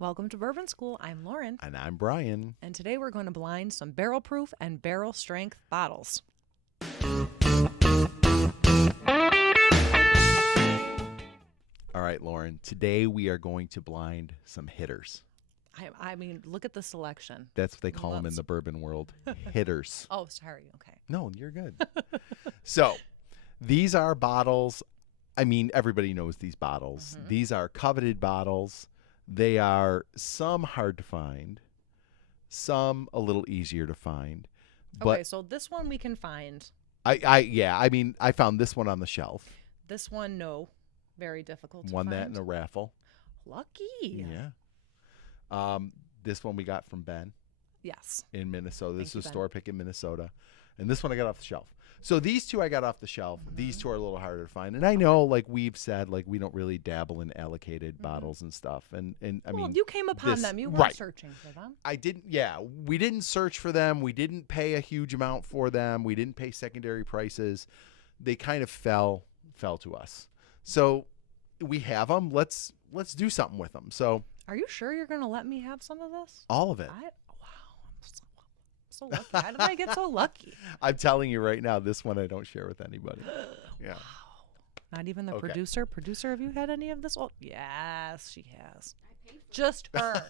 Welcome to Bourbon School. I'm Lauren. And I'm Brian. And today we're going to blind some barrel proof and barrel strength bottles. All right, Lauren. Today we are going to blind some hitters. I mean, look at the selection. That's what they call them in the bourbon world. Hitters. Oh, sorry. Okay. No, you're good. So these are bottles. I mean, everybody knows these bottles. Mm-hmm. These are coveted bottles. They are some hard to find, some a little easier to find. But Okay, so this one we can find. I found this one on the shelf. This one, no. Very difficult to Won find. that in a raffle. Lucky. Yeah. This one we got from Ben Yes. in Minnesota. This Thank you, is a Ben. store pick in Minnesota. And this one I got off the shelf. So these two I got off the shelf. Mm-hmm. These two are a little harder to find. And I know, like we've said, like we don't really dabble in allocated bottles and stuff. And I Well, mean, you came upon this- them. You weren't right. searching for them. I didn't. Yeah, we didn't search for them. We didn't pay a huge amount for them. We didn't pay secondary prices. They kind of fell to us. So we have them. Let's do something with them. So Are you sure you're going to let me have some of this? all of it. Wow. I'm so lucky. How did I get so lucky? I'm telling you right now, this one I don't share with anybody. Yeah. Wow. Not even the Okay. producer? Producer, have you had any of this? Oh, yes, she has. Just her.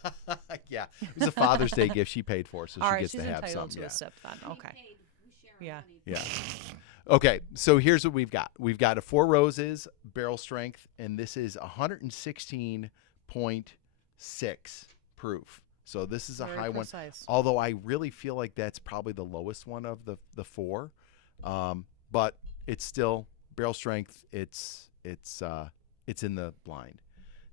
Yeah. It was a Father's Day gift she paid for, so All she right, gets she's to have entitled some. to a sip then. Okay. Yeah. Yeah. Okay, so here's what we've got. We've got a Four Roses barrel strength, and this is 116.6 proof. So this is a Very high precise. one. Although I really feel like that's probably the lowest one of the four, but it's still barrel strength. It's in the blind.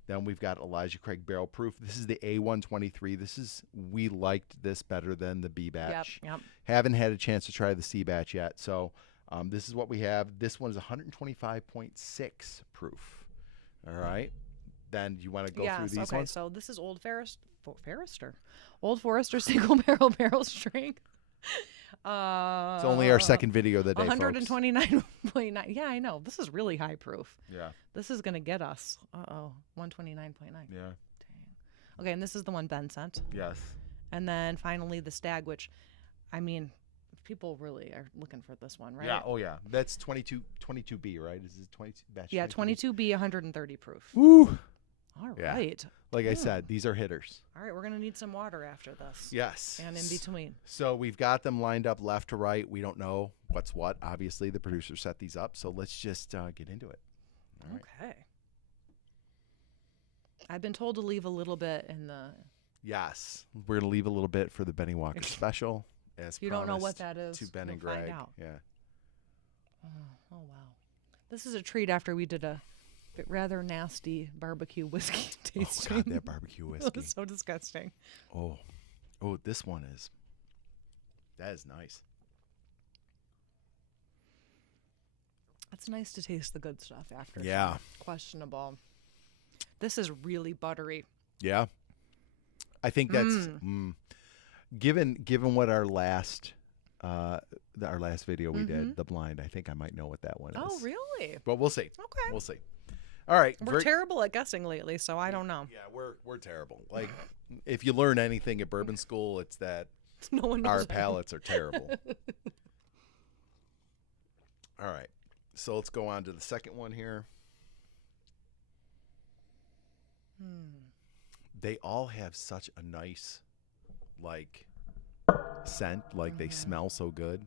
Then we've got Elijah Craig barrel proof. This is the A123. We liked this better than the B batch. Yep. Haven't had a chance to try the C batch yet. So this is what we have. This one is 125.6 proof. All right. Then you want to go through these okay. ones? So this is Old Forester single barrel strength. It's only our second video of the day, folks. 129.9. Yeah, I know. This is really high proof. Yeah. This is going to get us. 129.9. Yeah. Dang. Okay, and this is the one Ben sent. Yes. And then finally the Stag, which, I mean, people really are looking for this one, right? Yeah. Oh, yeah. That's 22B, right? Is it 22 batch? Yeah, 22B? 22B, 130 proof. Woo. All Yeah. right. Like I said, these are hitters. All right, we're going to need some water after this. Yes. And in between. So we've got them lined up left to right. We don't know what's what. Obviously, the producer set these up. So let's just get into it. All right. Okay. I've been told to leave a little bit in the... Yes. We're going to leave a little bit for the Benny Walker special. As If you don't know what promised that is, to Ben and you'll find Greg. out. Yeah. Oh, wow. This is a treat after we did a rather nasty barbecue whiskey tasting. Oh, God, that barbecue It whiskey. was so disgusting. Oh, this one is. That is nice. It's nice to taste the good stuff after. Yeah. some questionable. This is really buttery. Yeah. I think that's given what our last video we did, the blind. I think I might know what that one is. Oh, really? But we'll see. Okay. We'll see. All right. We're terrible at guessing lately, so I don't know. Yeah, we're terrible. Like, if you learn anything at bourbon school, it's that No one knows. our palates are terrible. All right. So let's go on to the second one here. They all have such a nice, like, scent. Like, they smell so good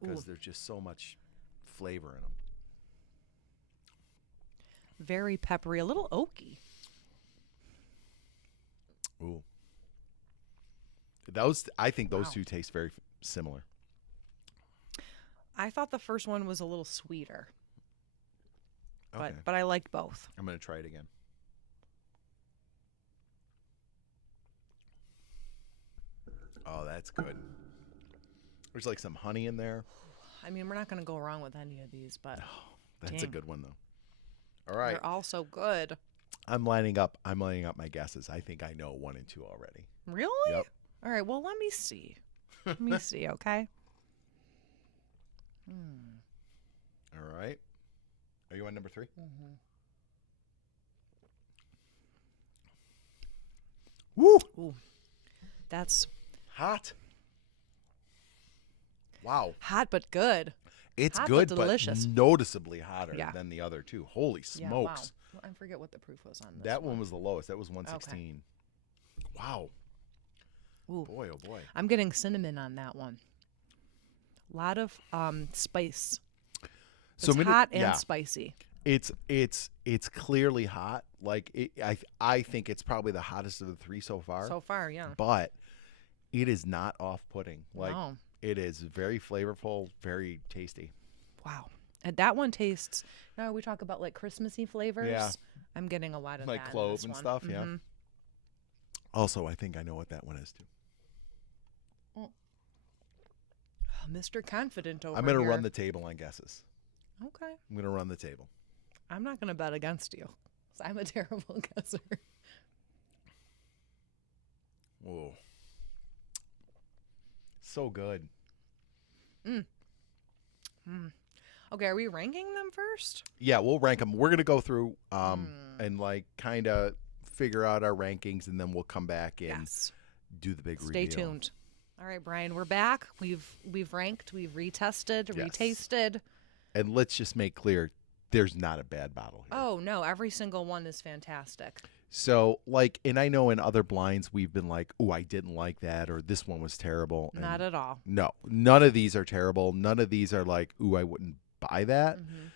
because there's just so much flavor in them. Very peppery, a little oaky. Ooh. I think those two taste very similar. I thought the first one was a little sweeter, Okay. but I liked both. I'm going to try it again. Oh, that's good. There's like some honey in there. I mean, we're not going to go wrong with any of these, but That's Dang. a good one, though. All right. they're all so good. I'm lining up my guesses. I think I know 1 and 2 already. Really? Yep. All right, well, let me see. Let me see, okay? All right. Are you on number 3? Woo! Ooh, that's Hot. Wow. hot but good. It's Hot good, but but delicious. noticeably hotter Yeah. than the other two. Holy Yeah, wow. smokes. Well, I forget what the proof was on this That one was the lowest. That was 116. Wow. Ooh. Boy, oh boy. I'm getting cinnamon on that one. A lot of spice. So It's hot and spicy. It's clearly hot. Like I think it's probably the hottest of the three so far. So far, yeah. But it is not off-putting. Like No. it is very flavorful, very tasty. Wow. And that one tastes, we talk about like Christmassy flavors. Yeah. I'm getting a lot of Like that in clove this and one. stuff, yeah. Mhm. Also, I think I know what that one is too. Oh, Mr. Confident over I'm gonna here. run the table on guesses. Okay. I'm gonna run the table. I'm not going to bet against you. 'Cause I'm a terrible guesser. Whoa. So good. Okay, are we ranking them first? Yeah, we'll rank them. We're gonna go through and like kind of figure out our rankings, and then we'll come back and Yes. do the big Stay reveal. tuned. All right, Brian, we're back. We've ranked, we've retested, Yes. retasted. And let's just make clear, there's not a bad bottle here. Oh, no, every single one is fantastic. So, like, and I know in other blinds we've been like, oh, I didn't like that, or this one was terrible. And Not at all. no, none of these are terrible. None of these are like, ooh, I wouldn't buy that. Mm-hmm.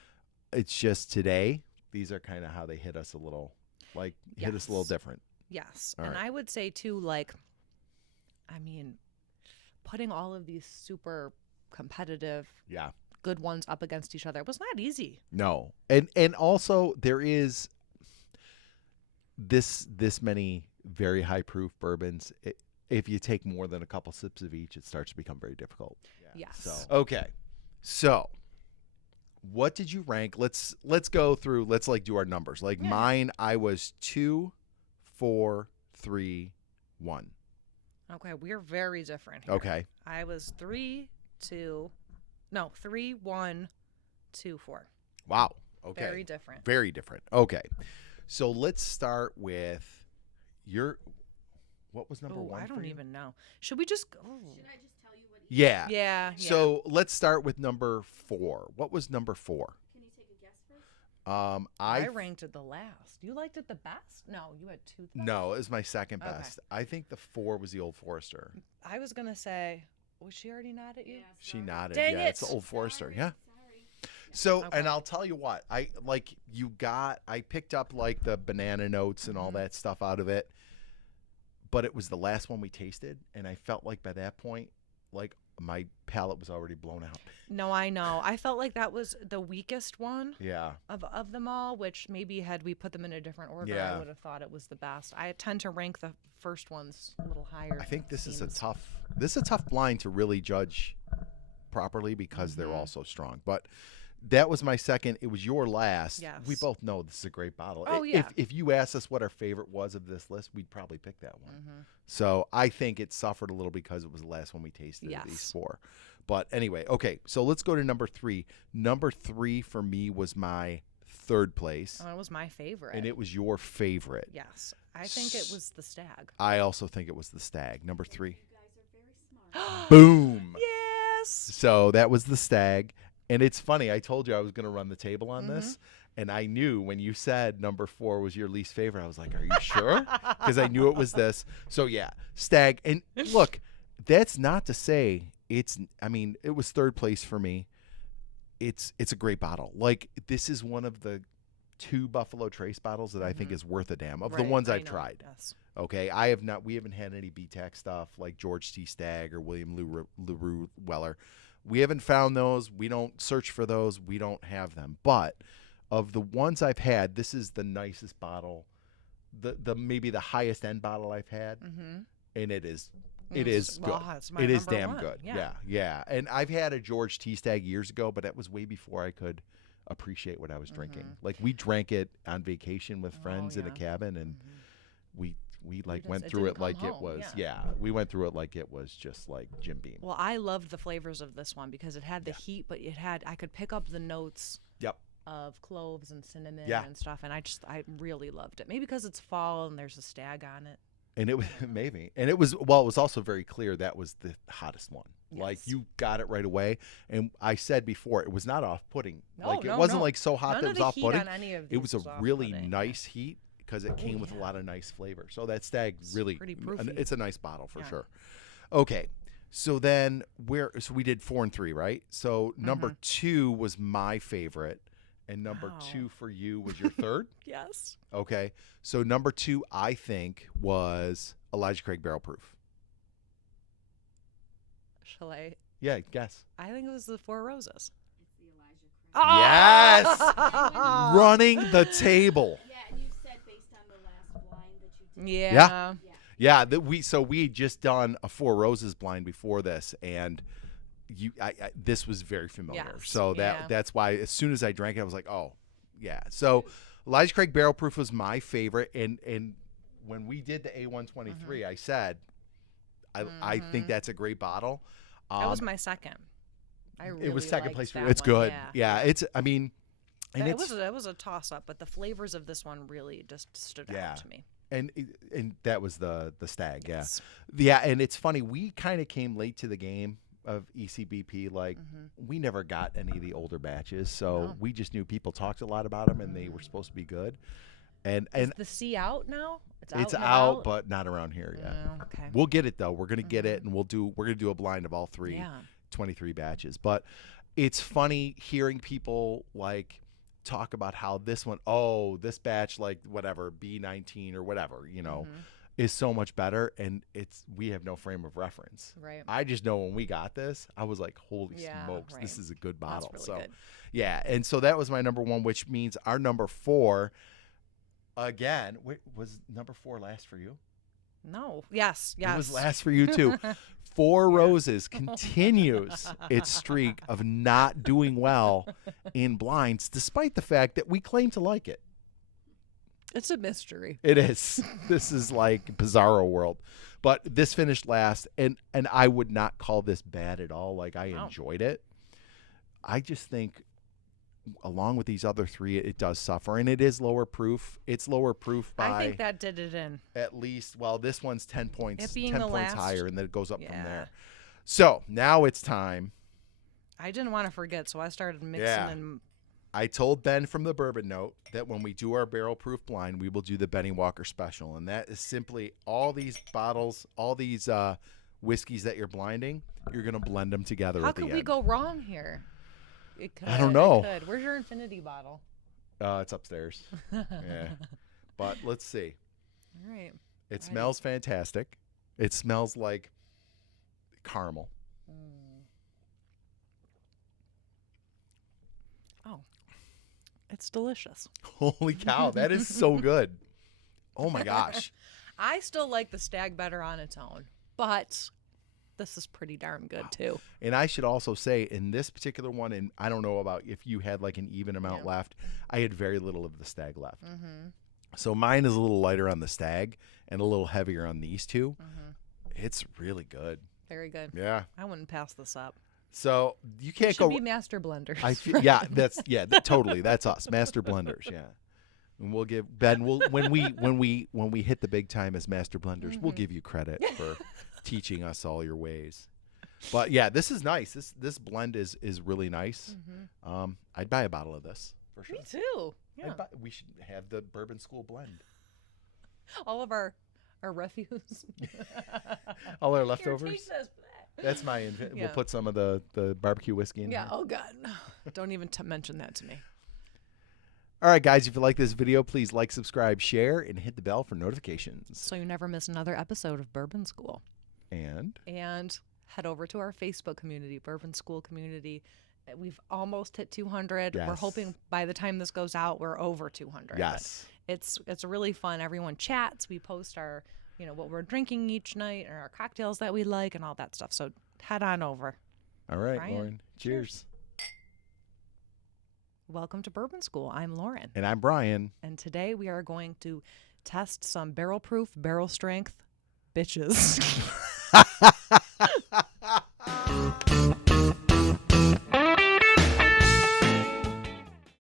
It's just today, these are kind of how they hit us a little, like, hit us a little Yes. different. Yes. All And right. I would say, too, like, I mean, putting all of these super competitive, Yeah. good ones up against each other was not easy. No. And also there is this many very high proof bourbons. If you take more than a couple sips of each, it starts to become very difficult. Yes. So okay. So what did you rank? Let's go through. Let's like do our numbers. Like Yeah. mine, I was 2, 4, 3, 1. Okay, we're very different here. Okay. I was 3, 1, 2, 4. Wow. Okay. Very different. Very different. Okay. So let's start with your. What was number Oh, one? I for don't you? even know. Should we just go? Should I just tell you what? Yeah. Yeah. So let's start with number 4. What was number 4? Can you take a guess first? I ranked it the last. You liked it the best? No, you had 2. No, it was my second Okay. best. I think the 4 was the Old Forester. I was gonna say, was she already not at you? Yeah, She sorry. nodded. Dang yeah, it's the it. Old Forester. Sorry, Yeah. Sorry. So, Okay. and I'll tell you what, I picked up like the banana notes and all Mm-hmm. that stuff out of it, but it was the last one we tasted, and I felt like by that point, like my palate was already blown out. No, I know. I felt like that was the weakest one Yeah. of them all, which maybe had we put them in a different order, Yeah. I would have thought it was the best. I tend to rank the first ones a little higher. I think this is a seems. tough blind to really judge properly because they're Mm-hmm. all so strong. But that was my second. It was your last. Yes. We both know this is a great bottle. Oh, If yeah. if you asked us what our favorite was of this list, we'd probably pick that one. Mm-hmm. So I think it suffered a little because it was the last one we tasted of these Yes. 4. But anyway, okay. So let's go to number 3. Number 3 for me was my third place, Oh, it was my favorite. and it was your favorite. Yes. I think it was the stag. I also think it was the Stag. Number 3. You guys are very smart. Boom. Yes. So that was the Stag. And it's funny, I told you I was going to run the table on Mm-hmm. this. And I knew when you said number 4 was your least favorite, I was like, are you sure? Because I knew it was this. So yeah, Stag. And look, that's not to say it was third place for me. It's a great bottle. Like, this is one of the 2 Buffalo Trace bottles that I think is worth a damn of the Right, ones I I've know. tried. Yes. Okay, we haven't had any BTAC stuff like George T. Stagg or William LaRue Weller. We haven't found those. We don't search for those. We don't have them. But of the ones I've had, this is the nicest bottle, the maybe the highest end bottle I've had, Mm-hmm. and it is good. It's my It is number damn one. good. Yeah. Yeah. And I've had a George T. Stagg years ago, but that was way before I could appreciate what I was drinking. Like, we drank it on vacation with friends in a Mm-hmm. yeah. cabin, and we like just- went it through didn't it like come it home, was yeah. we went through it like it was just like Jim Beam. Well, I loved the flavors of this one because it had the heat, but I could pick up the notes Yep. of cloves and cinnamon Yeah. and stuff, and I really loved it. Maybe because it's fall and there's a stag on it. And it was maybe, and it was well. It was also very clear that was the hottest one. Like Yes. you got it right away. And I said before, it was not off-putting. No, like it no, wasn't no. like so hot None that it of was the heat off-putting. on any of It was a these really off-putting. nice heat because it came with a yeah. lot of nice flavor. So that stag really, pretty proofy. it's a nice bottle for Yeah. sure. Okay, so then so we did 4 and 3, right? So number 2 was my favorite, and number Wow. 2 for you was your third. Yes. Okay, so number 2 I think was Elijah Craig Barrel Proof. Shall I? Yeah, guess. I think it was the Four Roses. It's the Elijah Craig. Yes! Ah! Running the table. Yeah, and you said based on the last blind that you did. Yeah. Yeah, we had just done a Four Roses blind before this, and this was very familiar. Yes, So yeah. that's why as soon as I drank it, I was like, oh, yeah. So Elijah Craig Barrel Proof was my favorite, and when we did the A123, I said, I think that's a great bottle. That was my second. I really it was second liked place for that you. It's one, good. Yeah, it's. I mean, and it was a toss up, but the flavors of this one really just stood Yeah. out to me. and that was the stag. Yes. Yeah, and it's funny. We kind of came late to the game of ECBP. Like we never got any of the older batches, so No. we just knew people talked a lot about them, and they were supposed to be good. And Is the C out now? it's and out, about? but not around here yet. Oh, okay. We'll get it though. We're gonna get it, and we're gonna do a blind of all three. Yeah. 23 batches. But it's funny hearing people like talk about how this one, this batch, like whatever, B19 or whatever, is so much better. And we have no frame of reference. Right. I just know when we got this, I was like, holy Yeah, smokes, right. this is a good bottle. That's really good. Yeah. And so that was my number 1, which means our number 4, again, was number 4 last for you? No. Yes. Yes. It was last for you too. Four Roses continues its streak of not doing well in blinds, despite the fact that we claim to like it. It's a mystery. It is. This is like Bizarro World. But this finished last, and I would not call this bad at all. Like, I No. enjoyed it. I just think, along with these other 3, it does suffer, and it is lower proof. It's lower proof by I think that did it in. at least, well, this one's 10 points, It being 10 the points last- higher, and then it goes up from Yeah. there. So now it's time. I didn't want to forget, so I started mixing Yeah. and I told Ben from the Bourbon Note that when we do our barrel proof blind, we will do the Benny Walker special. And that is simply all these bottles, all these whiskeys that you're blinding, you're going to blend them together how at the could end. we go wrong here? It could. I don't know. It could. Where's your infinity bottle? It's upstairs. Yeah. But let's see. All right. It Ready. smells fantastic. It smells like caramel. Oh, it's delicious. Holy cow, that is so good. Oh my gosh. I still like the Stag better on its own, but this is pretty darn good too. And I should also say, in this particular one, and I don't know about if you had like an even amount Yeah. left, I had very little of the Stag left. Mm-hmm. So mine is a little lighter on the Stag and a little heavier on these 2. Mm-hmm. It's really good. Very good. Yeah. I wouldn't pass this up. So you can't Should go. be master blenders. Totally. That's us, master blenders. Yeah. And we'll give Ben. When we hit the big time as master blenders, we'll give you credit for teaching us all your ways. But yeah, this is nice. This blend is really nice. I'd buy a bottle of this for sure. Me too. Yeah. We should have the Bourbon School blend. All of our refuse. All our Here, leftovers. take this. That's my. We'll Yeah. put some of the barbecue whiskey in. Yeah. here. Oh God. Don't even mention that to me. All right, guys. If you like this video, please like, subscribe, share, and hit the bell for notifications. So you never miss another episode of Bourbon School. And And head over to our Facebook community, Bourbon School Community. We've almost hit 200. We're Yes. hoping by the time this goes out, we're over 200. yes, It's really fun. Everyone chats. We post our, what we're drinking each night and our cocktails that we like and all that stuff. So head on over. all right, Brian, Lauren. Cheers. Welcome to Bourbon School. I'm Lauren. And I'm Brian. And today we are going to test some barrel proof, barrel strength bitches.